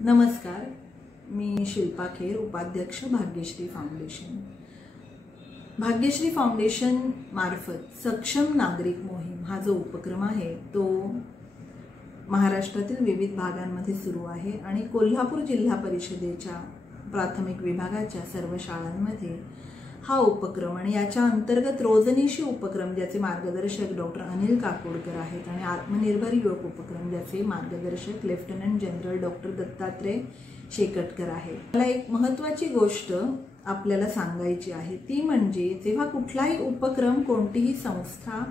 नमस्कार, मी शिल्पा खेर, उपाध्यक्ष Bhagyashree foundation. Bhagyashree foundation मार्फत सक्षम नागरिक मोहीम हा जो उपक्रम आहे तो महाराष्ट्रातील विविध भागांमध्ये सुरू आहे आणि कोल्हापूर जिल्हा परिषदेच्या प्राथमिक विभागाच्या सर्व शाळांमध्ये हा उपक्रम आणि याच्या अंतर्गत रोजनिशी उपक्रम ज्याचे मार्गदर्शक डॉक्टर अनिल काकोडकर आहेत आणि आत्मनिर्भर युवक उपक्रम ज्याचे मार्गदर्शक lieutenant general doctor Dattatray Shekatkar आहेत. मला एक महत्त्वाची गोष्ट आपल्याला सांगायची आहे, ती म्हणजे जेव्हा कुठलाही उपक्रम कोणतीही संस्था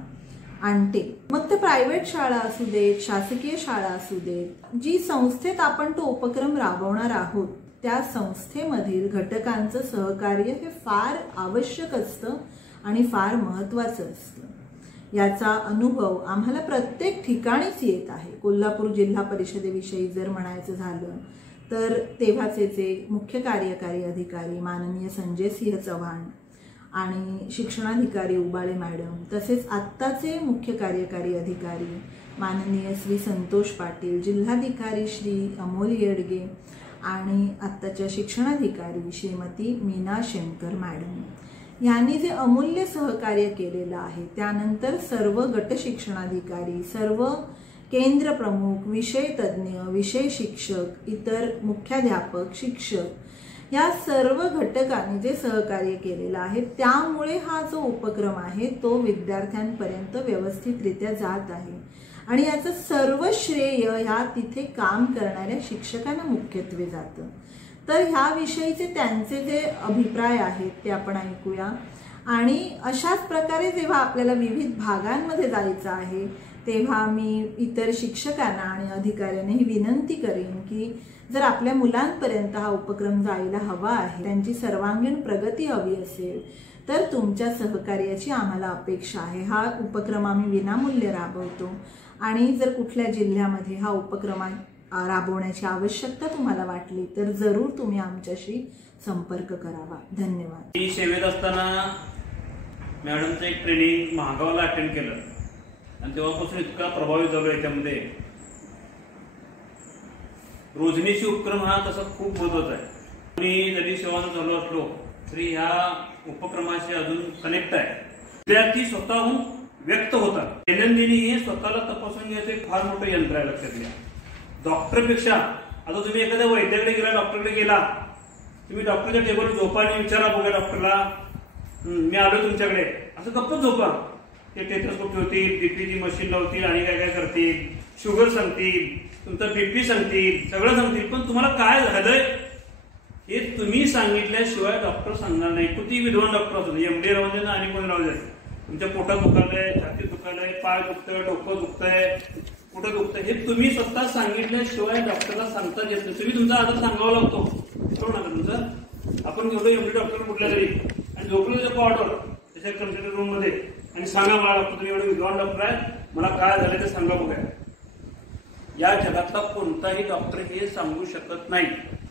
आणते, मग ते प्रायव्हेट शाळा असू देत, शासकीय शाळा असू देत, जी संस्थेत आपण तो उपक्रम राबवणार आहोत त्या संस्थेमधील घटकांचं सहकार्य हे फार आवश्यक असतं आणि फार महत्त्वाचं असतं. याचा अनुभव आम्हाला प्रत्येक ठिकाणीच येत आहे. कोल्हापूर जिल्हा परिषदेविषयी जर म्हणायचं झालं तर तेव्हाचे जे मुख्य कार्यकारी अधिकारी माननीय संजय सिंह चव्हाण आणि शिक्षणाधिकारी उबाळे मॅडम, तसेच आत्ताचे मुख्य कार्यकारी अधिकारी माननीय श्री संतोष पाटील, जिल्हाधिकारी श्री अमोल येडगे आणि आत्ताच्या शिक्षणाधिकारी श्रीमती मीना शेणकर मॅडम यांनी जे अमूल्य सहकार्य केलेलं आहे, त्यानंतर सर्व गट शिक्षणाधिकारी, सर्व केंद्र प्रमुख, विषय तज्ज्ञ, विषय शिक्षक, इतर मुख्याध्यापक, शिक्षक या सर्व घटकांनी जे सहकार्य केलेलं आहे त्यामुळे हा जो उपक्रम आहे तो विद्यार्थ्यांपर्यंत व्यवस्थितरित्या जात आहे आणि याचं सर्व श्रेय ह्या तिथे काम करणाऱ्या शिक्षकांना मुख्यत्वे जातं. तर ह्याविषयीचे त्यांचे जे अभिप्राय आहेत ते आपण ऐकूया. आणि अशाच प्रकारे जेव्हा आपल्याला विविध भागांमध्ये जायचं आहे तेव्हा मी इतर शिक्षकांना आणि अधिकाऱ्यांनाही विनंती करेन की जर आपल्या मुलांपर्यंत हा उपक्रम जायला हवा आहे, त्यांची सर्वांगीण प्रगती हवी असेल तर तुमच्या सहकार्याची आम्हाला अपेक्षा आहे. हा उपक्रम आम्ही विनामूल्य राबवतो आणि जर कुठल्या जिल्ह्यामध्ये हा उपक्रम राबवण्याची आवश्यकता तुम्हाला वाटली तर जरूर तुम्ही आमच्याशी संपर्क करावा. धन्यवाद. मी सेवेत असताना मॅडमचं एक ट्रेनिंग महागावला अटेंड केलं आणि तेव्हापासून इतका प्रभावित झालो याच्यामध्ये. रोजनिशी उपक्रम हा तसा खूप महत्वाचा आहे. मी जरी सेवान झालो असलो तरी ह्या उपक्रमाशी अजून कनेक्ट आहे. विद्यार्थी स्वतःहून व्यक्त होतात. दैनंदिनी हे स्वतःला तपासून घ्यायचं एक फार मोठं यंत्र आहे. लक्षात घ्या, डॉक्टरपेक्षा आता तुम्ही एखाद्या वैद्याकडे गेला, डॉक्टरकडे गेला, तुम्ही डॉक्टरच्या टेबल झोपा आणि विचारा बघा डॉक्टरला, मी आलो तुमच्याकडे, असं गप्पच झोपा. ते टेथोस्कोप ठेवतील, बीपीची मशीन लावतील आणि काय काय करतील, शुगर सांगतील, तुमचा बीपी सांगतील, सगळं सांगतील, पण तुम्हाला काय झालंय हे तुम्ही सांगितल्याशिवाय डॉक्टर सांगणार नाही. किती विद्वान डॉक्टर असतो, एमडी राहू दे ना आणि कोणी राहू दे, तुमच्या पोटात दुखालंय, छातीत दुखालंय, पाय दुखतंय, डोकं दुखतंय, कुठं दुखतंय हे तुम्ही स्वतः सांगितल्याशिवाय डॉक्टरला सांगता येत नाही. तुम्ही तुमचा आधार सांगावा लागतो. करू नका तुमचं. आपण गेलो एमडी डॉक्टर कुठल्या तरी आणि झोपलो त्याच्या ऑर्डर त्याच्या कम्प्युटर रूम मध्ये आणि सांगा मला डॉक्टर तुम्ही एवढे विद्वान डॉक्टर आहे, मला काय झालं ते सांगा बघा. या जगातला कोणताही डॉक्टर हे सांगू शकत नाही.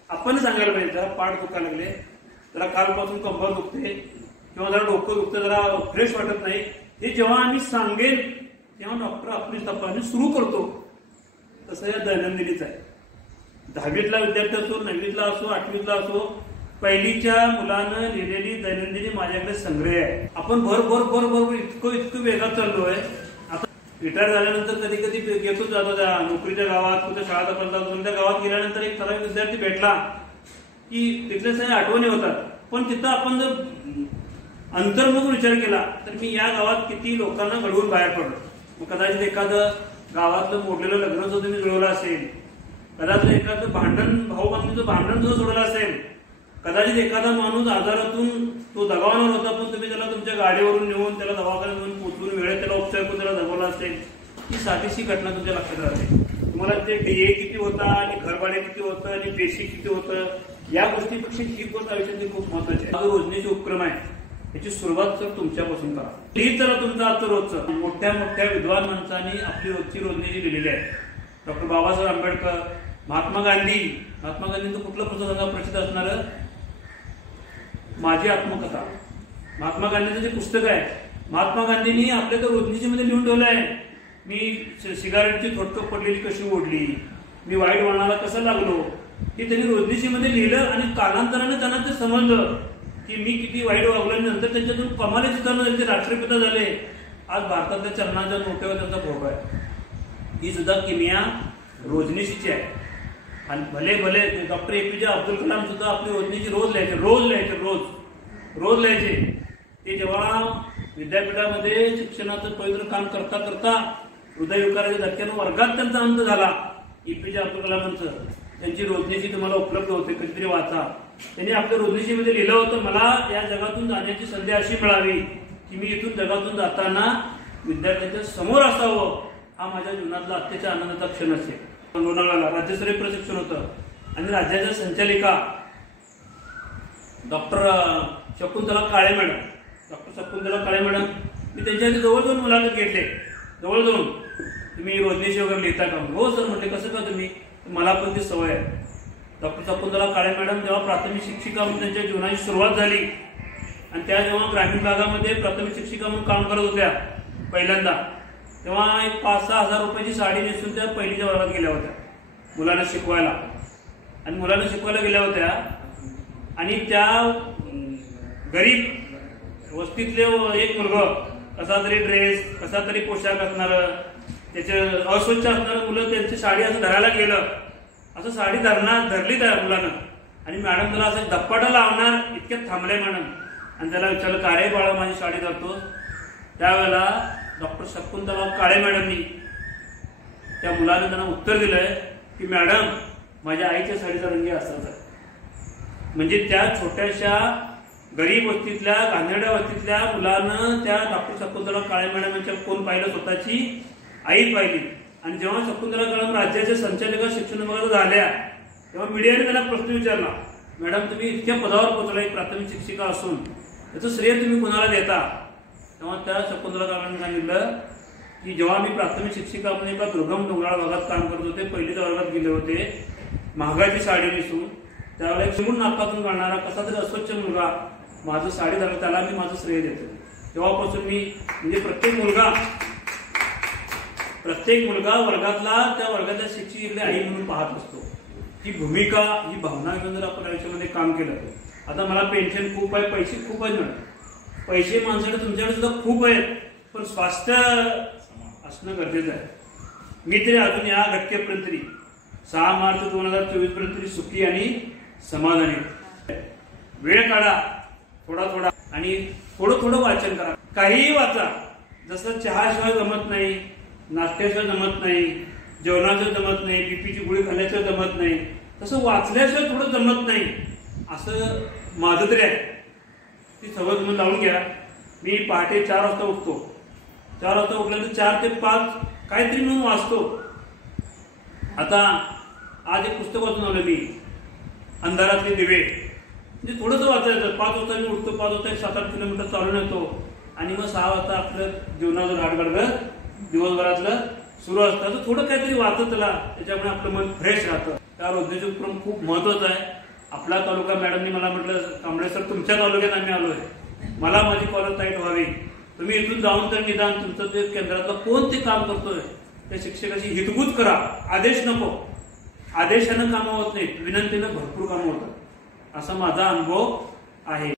आपण सांगायला पाहिजे. जरा पाठ दुखायला लागले, जरा कालपासून कंबर दुखते किंवा जरा डोकं दुखतं, जरा फ्रेश वाटत नाही, हे जेव्हा आम्ही सांगेल तेव्हा डॉक्टर आपली तपासणी सुरू करतो. तसं या दैनंदिनीच आहे. 10वीतला विद्यार्थी असो, 9वीतला असो, 8वीतला असो, पहिलीच्या मुलानं लिहिलेली दैनंदिनी माझ्याकडे संग्रह आहे. आपण भर भर भर भर इतकं वेगात चाललोय. आता रिटायर झाल्यानंतर कधी कधी येतोच जातो त्या नोकरीच्या गावात, कुठे शाळा दाखल त्या गावात गेल्यानंतर एक ठराविक विद्यार्थी भेटला की तिथल्या सगळ्या आठवणी होतात. पण तिथं आपण जर अंतर्मुख विचार केला तर मी या गावात किती लोकांना घडवून बाहेर पडलो. मग कदाचित एखादं गावातलं मोडलेलं लग्न सुद्धा तुम्ही जुळवलं असेल, कदाचित एखादं भांडण, भाऊ बंधूचं भांडण सुद्धा सोडलं असेल, कदाचित एखादा माणूस आजारातून तो दगावणार होता पण तुम्ही त्याला तुमच्या गाडीवरून नेऊन त्याला दवाखान्यात नेऊन पोचवून वेळेत त्याला उपचार करून त्याला जगवला असेल. ही साधीशी घटना तुमच्या लक्षात राहते. तुम्हाला ते डीए किती होता आणि घरभाडे किती होतं आणि बेसिक किती होतं या गोष्टीपेक्षा ही गोष्ट आयुष्याची खूप महत्वाची आहे. रोजनीचे उपक्रम आहे याची सुरुवात तर तुमच्यापासून करा. ही तर तुमचं आजचं रोजचं. मोठ्या मोठ्या विद्वान माणसांनी आपली रोजची रोजनी लिहिलेली आहे. डॉक्टर बाबासाहेब आंबेडकर, महात्मा गांधींचं कुठलं पुस्तक प्रसिद्ध असणार, माझी आत्मकथा. महात्मा गांधींचं जे पुस्तक आहे, महात्मा गांधींनी आपल्या तर रोजनीची मध्ये लिहून ठेवलं आहे. मी सिगारेटची थोडकं पडलेली कशी ओढली, मी वाईट वळणाला कसं लागलो, की त्यांनी रोजनिशीमध्ये लिहिलं आणि कालांतराने त्यांना ते समजलं की मी किती वाईट वागलो. नंतर त्यांच्यातून कमालीचे त्यांचे राष्ट्रपिता झाले. आज भारतातल्या चलनाच्या नोटेवर त्यांचा भोग आहे. ही सुद्धा किमिया रोजनिशीची आहे. आणि भले भले डॉक्टर APJ अब्दुल कलाम सुद्धा आपली रोजनिशी रोज लिहायचे. ते जेव्हा विद्यापीठामध्ये शिक्षणाचं पवित्र काम करता करता हृदयविकाराच्या धक्क्यानं वर्गात त्यांचा अंत झाला. APJ अब्दुल कलामांचं त्यांची रोजनिशी तुम्हाला उपलब्ध होते, कधीतरी वाचा. त्यांनी आपल्या रोजनिशीमध्ये लिहिलं होतं, मला या जगातून जाण्याची संधी अशी मिळावी की मी इथून जगातून जाताना विद्यार्थ्यांच्या समोर असावं. हा माझ्या जीवनातला अत्यंत आनंदाचा क्षण असेल. लोणावळ्याला राज्यस्तरीय प्रशिक्षण होतं आणि राज्याच्या संचालिका डॉक्टर शकुंतला काळे मॅडम मी त्यांच्या जवळ जाऊन मुलाखत घेतले. जवळ जाऊन तुम्ही रोजनिशी वगैरे लिहिता का? हो सर म्हटले. कसं का तुम्ही? मला पण ती सवय आहे. डॉक्टर शकुंतला काळे मॅडम जेव्हा प्राथमिक शिक्षिका म्हणून त्यांच्या जीवनाची सुरुवात झाली आणि त्या जेव्हा ग्रामीण भागामध्ये प्राथमिक शिक्षिका म्हणून काम करत होत्या पहिल्यांदा, तेव्हा एक 5-6 हजार रुपयाची साडी नेसून त्या पहिलीच्या वर्गात गेल्या होत्या मुलांना शिकवायला. आणि मुलांना शिकवायला गेल्या होत्या आणि त्या गरीब वस्तीतले एक मुलगा कसा तरी ड्रेस, कसा तरी पोशाख असणार, त्याचे अस्वच्छ असणारं मुलं त्यांची साडी असं धरायला गेलं. असं साडी धरली त्या मुलानं आणि मॅडम त्याला असं धप्पाटा लावणार इतक्यात थांबले मॅडम आणि त्याला विचारलं, का रे बाळा माझी साडी धरतोस? त्यावेळेला डॉक्टर शकुंतला काळे मॅडमनी त्या मुलाने त्यांना उत्तर दिलंय की मॅडम माझ्या आईच्या साडीचा रंग असाच आहे. म्हणजे त्या छोट्याशा गरीब वस्तीतल्या गांधेड्या वस्तीतल्या मुलानं त्या डॉक्टर शकुंतला काळे मॅडम यांच्या कोण पाहिलं? स्वतःची आई पाहिली. आणि जेव्हा शकुंतला काळे राज्याच्या संचालिका शिक्षण विभागात झाल्या तेव्हा मीडियाने त्यांना प्रश्न विचारला, मॅडम तुम्ही इतक्या पदावर पोहोचला, एक प्राथमिक शिक्षिका असून त्याचं श्रेय तुम्ही कुणाला देता? तेव्हा त्या शकुंतला काळांनी सांगितलं की जेव्हा मी प्राथमिक शिक्षिका म्हणून एका दुर्गम डोंगराळ भागात काम करत होते, पहिलीच्या वर्गात गेले होते, महागाची साडी नेसून, त्यावेळेला चिमून नाकातून काढणारा कसा तरी अस्वच्छ मुलगा माझं साडी धरला, त्याला मी माझं श्रेय देतो. तेव्हापासून मी म्हणजे प्रत्येक मुलगा वर्गातला त्या वर्गाच्या शिक्षिकेकडे आई म्हणून पाहत असतो. ही भूमिका, ही भावना घेऊन जर आपण आयुष्यामध्ये काम केलं, आता मला पेन्शन खूप आहे, पैसे खूप आहेत मॅडम, पैसे माणसाकडे तुमच्याकडे सुद्धा खूप आहेत, पण स्वास्थ्य असणं गरजेचं आहे. मी तरी अजून या घटकेपर्यंत 6 मार्च 2024 पर्यंत सुखी आणि समाधानी. वेळ काढा थोडा आणि थोडं वाचन करा. काहीही वाचा. जसं चहाशिवाय जमत नाही, नाश्त्याशिवाय जमत नाही, जेवणाचं जमत नाही, बीपीची गोळी खाल्ल्याशिवाय जमत नाही, तसं वाचल्याशिवाय थोडं जमत नाही, असं माझं तरी आहे. ती सवय तुम्ही लावून घ्या. मी पहाटे 4 वाजता उठतो. 4 वाजता उठल्यानंतर 4 ते 5 काहीतरी म्हणून वाचतो. आता आज एक पुस्तक वाचून आलं मी, अंधारातले दिवे. म्हणजे थोडंसं वाचायचं. 5 वाजता मी उठतो, 5 वाजता 7-8 किलोमीटर चालून येतो आणि मग 6 वाजता आपलं जीवनाचं घाटगडगड दिवसभरातलं सुरू असतं. तर थोडं काहीतरी वाचत त्याला, त्याच्यामुळे आपलं मन फ्रेश राहतं. त्या रोजनिशी उपक्रम खूप महत्वाचा आहे. आपला तालुका, मॅडमनी मला म्हटलं, कांबळे सर तुमच्या तालुक्यात आम्ही आलोय, मला माझी कॉलर टाईट व्हावी, तुम्ही इथून जाऊन तर निदान तुमचं ते केंद्रातलं कोण ते काम करतोय त्या शिक्षकाची हितगुज करा. आदेश नको. आदेशानं कामं होत नाहीत, विनंतीनं भरपूर कामं होतात, असा माझा अनुभव आहे.